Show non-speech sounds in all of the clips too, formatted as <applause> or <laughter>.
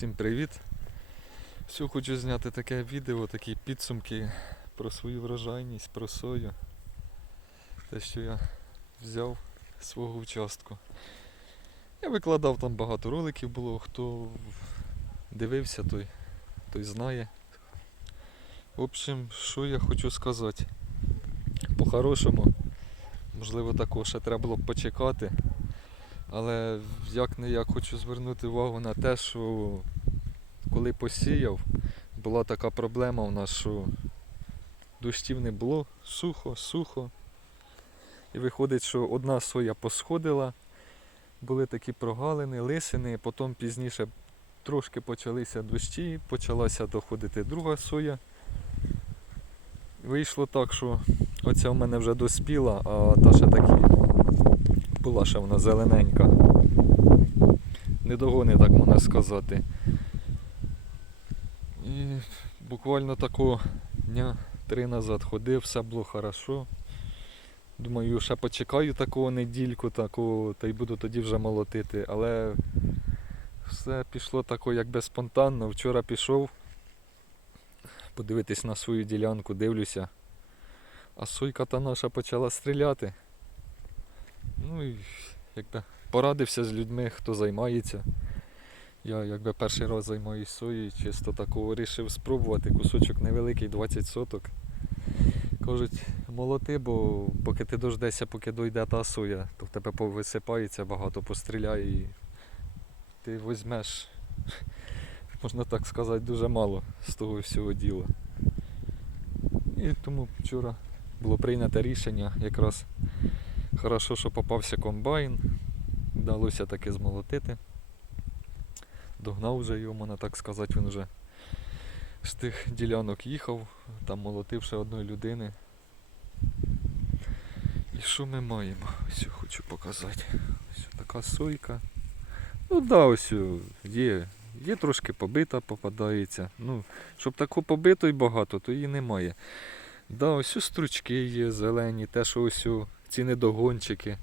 Всім привіт! Все хочу зняти таке відео, такі підсумки про свою врожайність, про сою. Те, що я взяв свого участку. Я викладав там багато роликів було, хто дивився, той, той знає. В общем, що я хочу сказати. По-хорошому, можливо, такого ще треба було б почекати. Але як не як хочу звернути увагу на те, що коли посіяв, була така проблема у нас, що дощів не було, сухо, сухо. І виходить, що одна соя посходила, були такі прогалини, лисини, потім пізніше трошки почалися дощі, почалася доходити друга соя. Вийшло так, що оця в мене вже доспіла, а та ще такі була ще вона зелененька. Не догони, так можна сказати. І буквально такого дня три назад ходив, все було хорошо. Думаю, ще почекаю такого недільку, такого, та й буду тоді вже молотити. Але все пішло тако якби спонтанно. Вчора пішов подивитись на свою ділянку, дивлюся. А сойка та наша почала стріляти. Ну і якби порадився з людьми, хто займається. Я якби перший раз займаюся соєю, чисто такого вирішив спробувати. Кусочок невеликий, 20 соток. Кажуть, молоти, бо поки ти дождешся, поки дойде та соя, то в тебе повисипається, багато постріляє і ти візьмеш, <laughs> можна так сказати, дуже мало з того всього діла. І тому вчора було прийнято рішення якраз Хорошо, що попався комбайн. Вдалося таки змолотити. Догнав вже його, можна так сказати, він вже з тих ділянок їхав, там молотив ще одної людини. І що ми маємо? Ось хочу показати. Ось така сойка. Ну да, ось є. Є трошки побита, попадається. Ну, щоб таку побитої багато, то її немає. Да, ось стручки є зелені, те, що ось ці недогончики.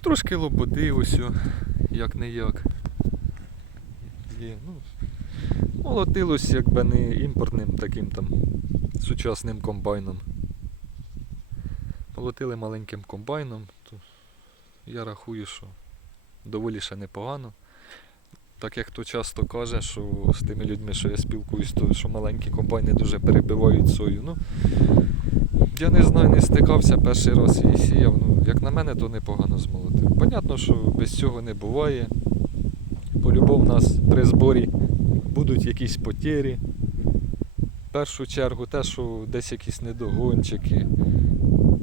Трошки лободи ось, як не як. Є, ну, молотилось якби не імпортним таким там сучасним комбайном. Молотили маленьким комбайном, то я рахую, що доволі ще непогано. Так як хто часто каже, що з тими людьми, що я спілкуюсь, то що маленькі комбайни дуже перебивають сою. Ну, я не знаю, не стикався перший раз і сіяв. Ну, як на мене, то непогано змолотив. Понятно, що без цього не буває. По-любому в нас при зборі будуть якісь потері. В першу чергу те, що десь якісь недогончики.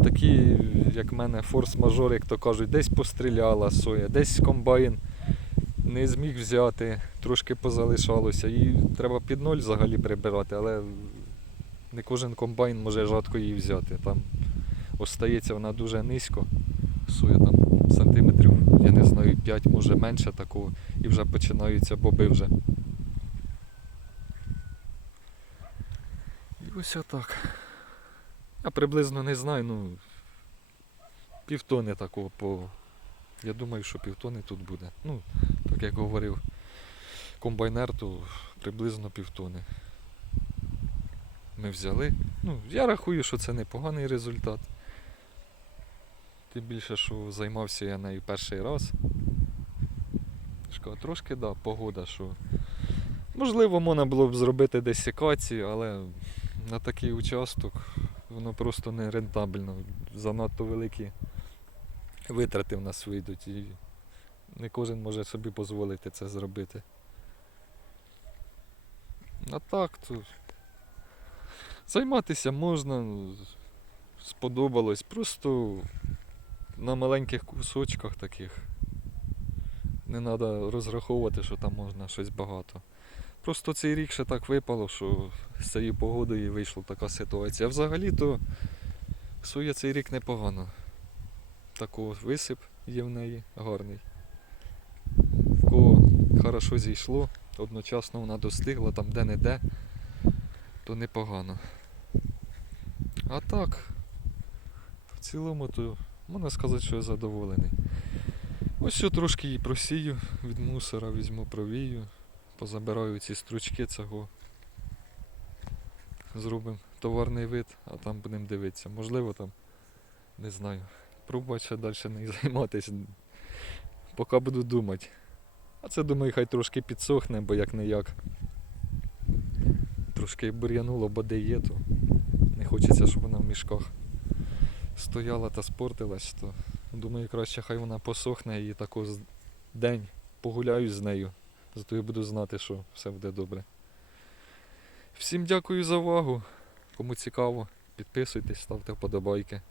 Такі, як в мене, форс-мажор, як то кажуть, десь постріляла соя, десь комбайн не зміг взяти, трошки позалишалося. І треба під ноль взагалі прибирати, але не кожен комбайн може жатко її взяти. Там остається вона дуже низько. Соя там сантиметрів, я не знаю, 5, може менше такого, і вже починаються боби вже. І ось отак. Я приблизно не знаю, ну півтони такого по. Я думаю, що півтони тут буде. Ну, так як говорив комбайнер, то приблизно півтони ми взяли. Ну, я рахую, що це непоганий результат. Тим більше, що займався я нею перший раз. Шкода, трошки, да, погода, що. Можливо, можна було б зробити десь секацію, але на такий участок воно просто не рентабельно. Занадто великі витрати в нас вийдуть і не кожен може собі дозволити це зробити. А так, то Займатися можна, сподобалось. Просто на маленьких кусочках таких. Не треба розраховувати, що там можна щось багато. Просто цей рік ще так випало, що з цією погодою вийшла така ситуація. Взагалі-то соя цей рік непогано. Такий висип є в неї гарний. В кого хорошо зійшло, одночасно вона достигла там де-не-де, то непогано. А так, в цілому, то можна сказати, що я задоволений. Ось що трошки її просію від мусора, візьму провію. Позабираю ці стручки цього. Зробимо товарний вид, а там будемо дивитися. Можливо там, не знаю. Пробувати ще далі не <laughs> займатися. Поки буду думати. А це думаю, хай трошки підсохне, бо як не як. Трошки бур'януло, бо де є, то не хочеться, щоб вона в мішках стояла та спортилась, то думаю, краще хай вона посохне і тако день погуляю з нею. Зато я буду знати, що все буде добре. Всім дякую за увагу. Кому цікаво, підписуйтесь, ставте вподобайки.